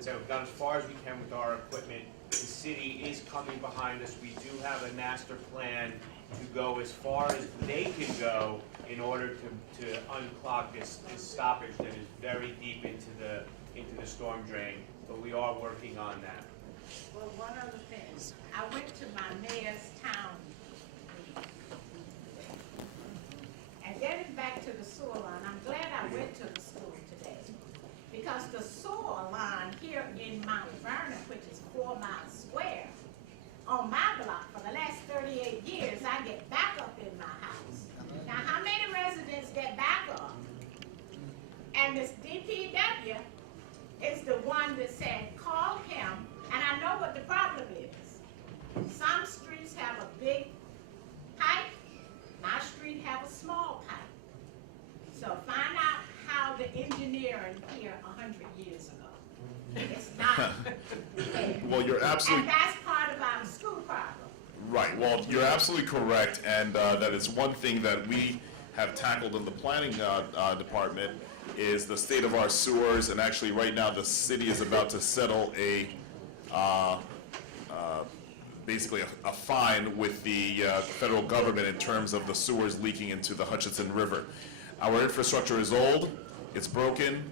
I said, we've gone as far as we can with our equipment. The city is coming behind us. We do have a master plan to go as far as they can go in order to unclog this stoppage that is very deep into the storm drain, but we are working on that. Well, one other thing, I went to my mayor's town meeting. And getting back to the sewer line, I'm glad I went to the school today, because the sewer line here in Mount Vernon, which is 4 miles square, on my block for the last 38 years, I get backup in my house. Now, how many residents get backup? And this DPW is the one that said, call him, and I know what the problem is. Some streets have a big pipe, my street have a small pipe. So find out how the engineering here 100 years ago. It's not. Well, you're absolutely... And that's part of our school problem. Right, well, you're absolutely correct, and that is one thing that we have tackled in the planning department is the state of our sewers, and actually right now the city is about to settle a basically a fine with the federal government in terms of the sewers leaking into the Hutchinson River. Our infrastructure is old, it's broken,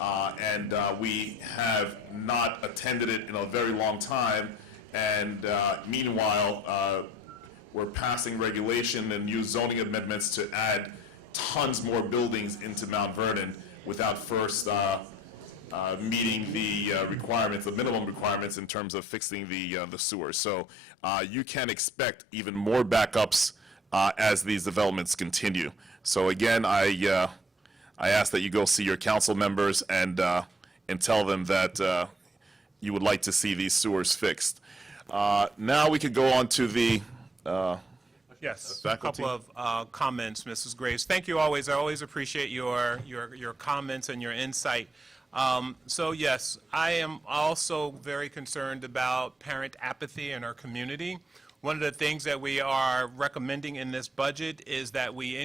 and we have not attended it in a very long time. And meanwhile, we're passing regulation and new zoning amendments to add tons more buildings into Mount Vernon without first meeting the requirements, the minimum requirements in terms of fixing the sewers. So you can expect even more backups as these developments continue. So again, I ask that you go see your council members and tell them that you would like to see these sewers fixed. Now we could go on to the Yes, a faculty. couple of comments, Mrs. Graves. Thank you always. I always appreciate your comments and your insight. So yes, I am also very concerned about parent apathy in our community. One of the things that we are recommending in this budget is that we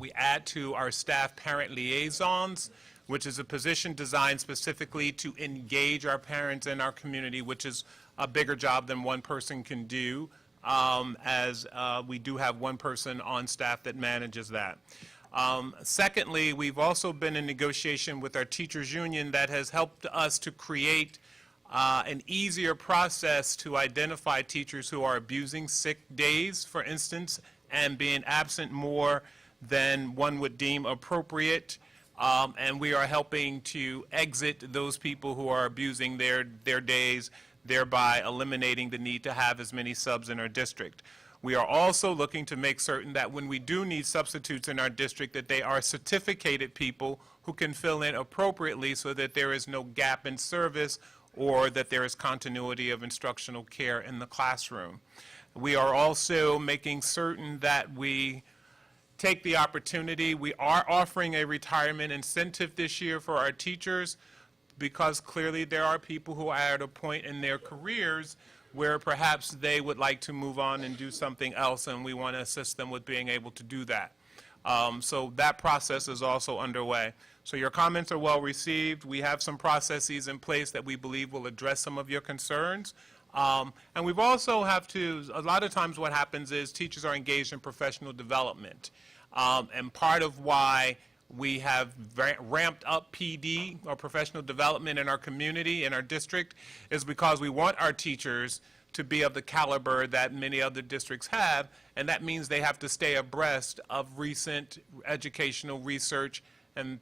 we add to our staff parent liaisons, which is a position designed specifically to engage our parents in our community, which is a bigger job than one person can do, as we do have one person on staff that manages that. Secondly, we've also been in negotiation with our teachers union that has helped us to create an easier process to identify teachers who are abusing sick days, for instance, and being absent more than one would deem appropriate. And we are helping to exit those people who are abusing their days, thereby eliminating the need to have as many subs in our district. We are also looking to make certain that when we do need substitutes in our district, that they are certificated people who can fill in appropriately so that there is no gap in service or that there is continuity of instructional care in the classroom. We are also making certain that we take the opportunity. We are offering a retirement incentive this year for our teachers, because clearly there are people who are at a point in their careers where perhaps they would like to move on and do something else, and we want to assist them with being able to do that. So that process is also underway. So your comments are well received. We have some processes in place that we believe will address some of your concerns. And we've also a lot of times what happens is teachers are engaged in professional development. And part of why we have ramped up PD, or professional development, in our community, in our district, is because we want our teachers to be of the caliber that many other districts have, and that means they have to stay abreast of recent educational research and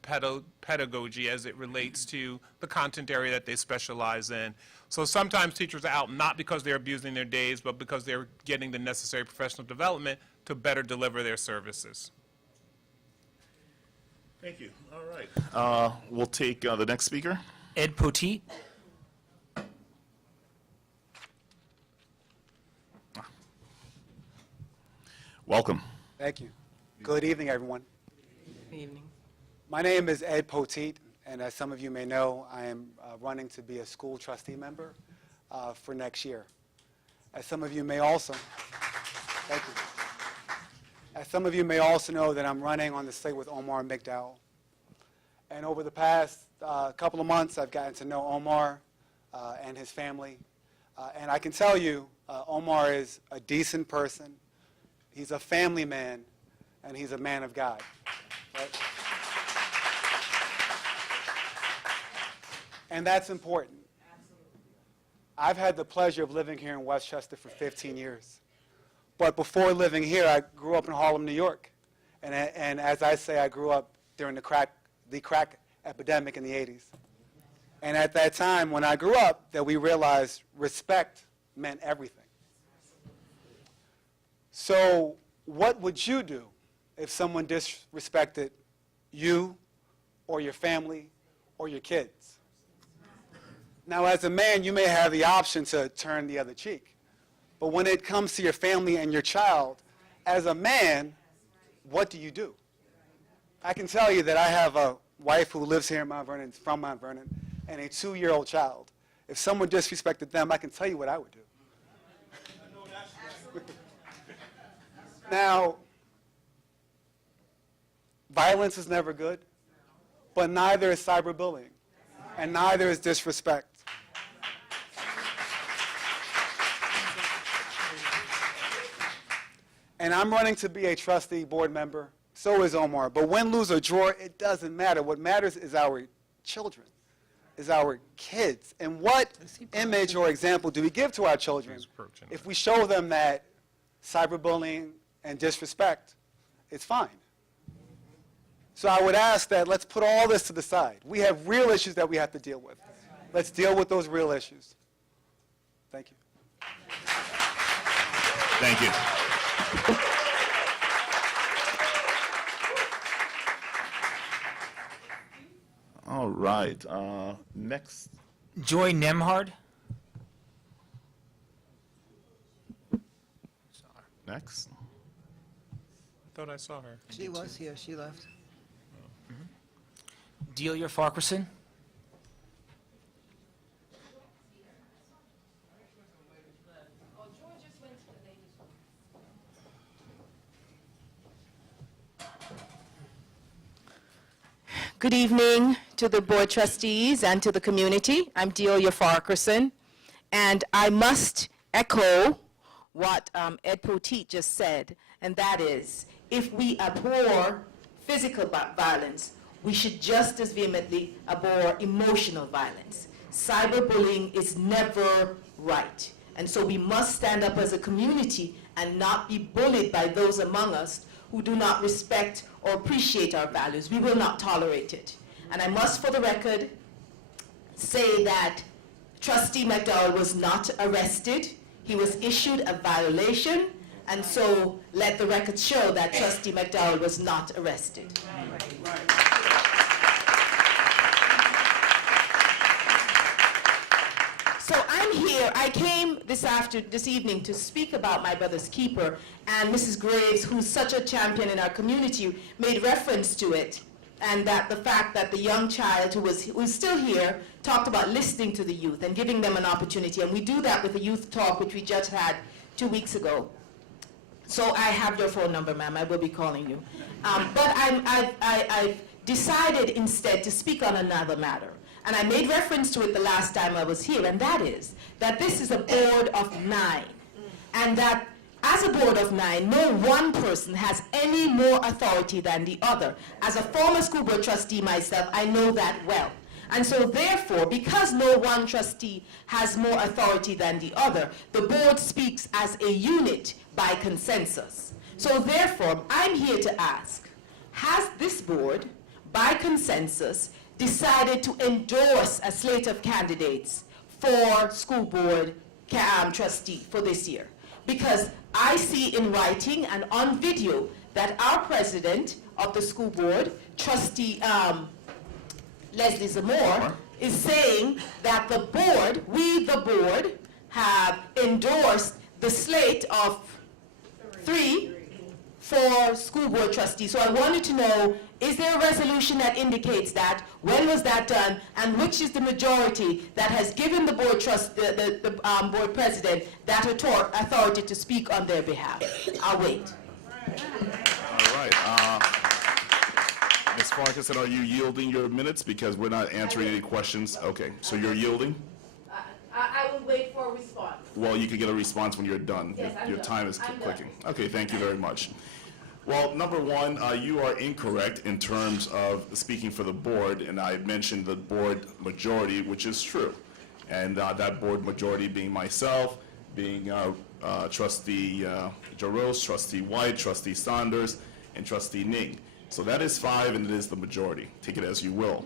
pedagogy as it relates to the content area that they specialize in. So sometimes teachers are out not because they're abusing their days, but because they're getting the necessary professional development to better deliver their services. Thank you. All right. We'll take the next speaker. Ed Poteet. Welcome. Thank you. Good evening, everyone. Good evening. My name is Ed Poteet, and as some of you may know, I am running to be a school trustee member for next year. As some of you may also, thank you. As some of you may also know, that I'm running on the slate with Omar McDowell. And over the past couple of months, I've gotten to know Omar and his family. And I can tell you, Omar is a decent person. He's a family man, and he's a man of God. Right? And that's important. I've had the pleasure of living here in Westchester for 15 years. But before living here, I grew up in Harlem, New York. And as I say, I grew up during the crack epidemic in the 80s. And at that time, when I grew up, that we realized respect meant everything. So what would you do if someone disrespected you or your family or your kids? Now, as a man, you may have the option to turn the other cheek. But when it comes to your family and your child, as a man, what do you do? I can tell you that I have a wife who lives here in Mount Vernon, from Mount Vernon, and a 2-year-old child. If someone disrespected them, I can tell you what I would do. Now, violence is never good, but neither is cyberbullying, and neither is disrespect. And I'm running to be a trustee board member. So is Omar. But win, lose, or draw, it doesn't matter. What matters is our children, is our kids. And what image or example do we give to our children if we show them that cyberbullying and disrespect is fine? So I would ask that let's put all this to the side. We have real issues that we have to deal with. Let's deal with those real issues. Thank you. Thank you. All right. Next. Joy Nemhard. Next. I thought I saw her. She was here, she left. Delia Farquharson. Good evening to the board trustees and to the community. I'm Delia Farquharson, and I must echo what Ed Poteet just said, and that is, if we abhor physical violence, we should just as vehemently abhor emotional violence. Cyberbullying is never right, and so we must stand up as a community and not be bullied by those among us who do not respect or appreciate our values. We will not tolerate it. And I must, for the record, say that Trustee McDowell was not arrested. He was issued a violation, and so let the record show that Trustee McDowell was not arrested. So I'm here, I came this evening to speak about my brother's keeper, and Mrs. Graves, who's such a champion in our community, made reference to it, and that the fact that the young child who's still here talked about listening to the youth and giving them an opportunity, and we do that with the youth talk, which we just had 2 weeks ago. So I have your phone number, ma'am, I will be calling you. But I've decided instead to speak on another matter. And I made reference to it the last time I was here, and that is that this is a board of 9. And that as a board of 9, no one person has any more authority than the other. As a former school board trustee myself, I know that well. And so therefore, because no one trustee has more authority than the other, the board speaks as a unit by consensus. So therefore, I'm here to ask, has this board, by consensus, decided to endorse a slate of candidates for school board trustee for this year? Because I see in writing and on video that our president of the school board, Trustee Leslie Zamore, is saying that the board, we the board, have endorsed the slate of 3 for school board trustees. So I wanted to know, is there a resolution that indicates that? When was that done? And which is the majority that has given the board board president that authority to speak on their behalf? I'll wait. All right. Ms. Farquharson, are you yielding your minutes? Because we're not answering any questions. Okay, so you're yielding? I will wait for a response. Well, you can get a response when you're done. Yes, I'm Your done. time is I'm done. clicking. Okay, thank you very much. Well, number one, you are incorrect in terms of speaking for the board, and I mentioned the board majority, which is true. And that board majority being myself, being Trustee Jaros, Trustee White, Trustee Saunders, and Trustee Ning. So that is 5, and it is the majority. Take it as you will.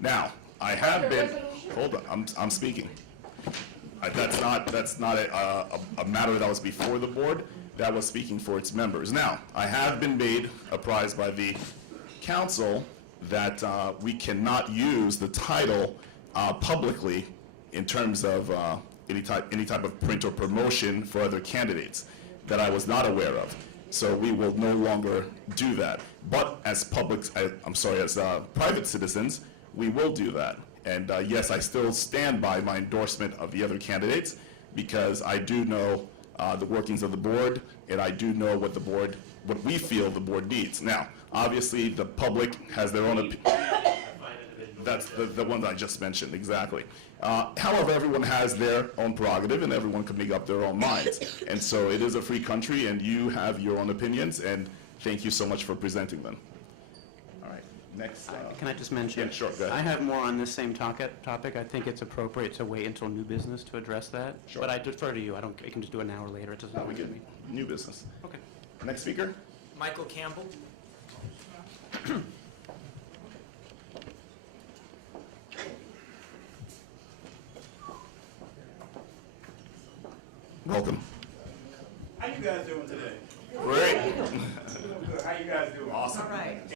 Now, I have been, hold on, I'm speaking. That's not a matter that was before the board. That was speaking for its members. Now, I have been made apprised by the council that we cannot use the title publicly in terms of any type of print or promotion for other candidates that I was not aware of. So we will no longer do that. But as private citizens, we will do that. And yes, I still stand by my endorsement of the other candidates because I do know the workings of the board, and I do know what we feel the board needs. Now, obviously, the public has their own opinion. That's the one that I just mentioned, exactly. However, everyone has their own prerogative, and everyone can make up their own minds. And so it is a free country, and you have your own opinions, and thank you so much for presenting them. All right, next. Can I just mention? Yeah, sure, go ahead. I have more on this same topic. I think it's appropriate to wait until new business to address that. Sure. But I defer to you. I can just do it an hour later. It doesn't We matter to can, me. new business. Okay. Next speaker? Michael Campbell. Welcome. How you guys doing today? Great. Good. How you guys doing? Awesome. All right.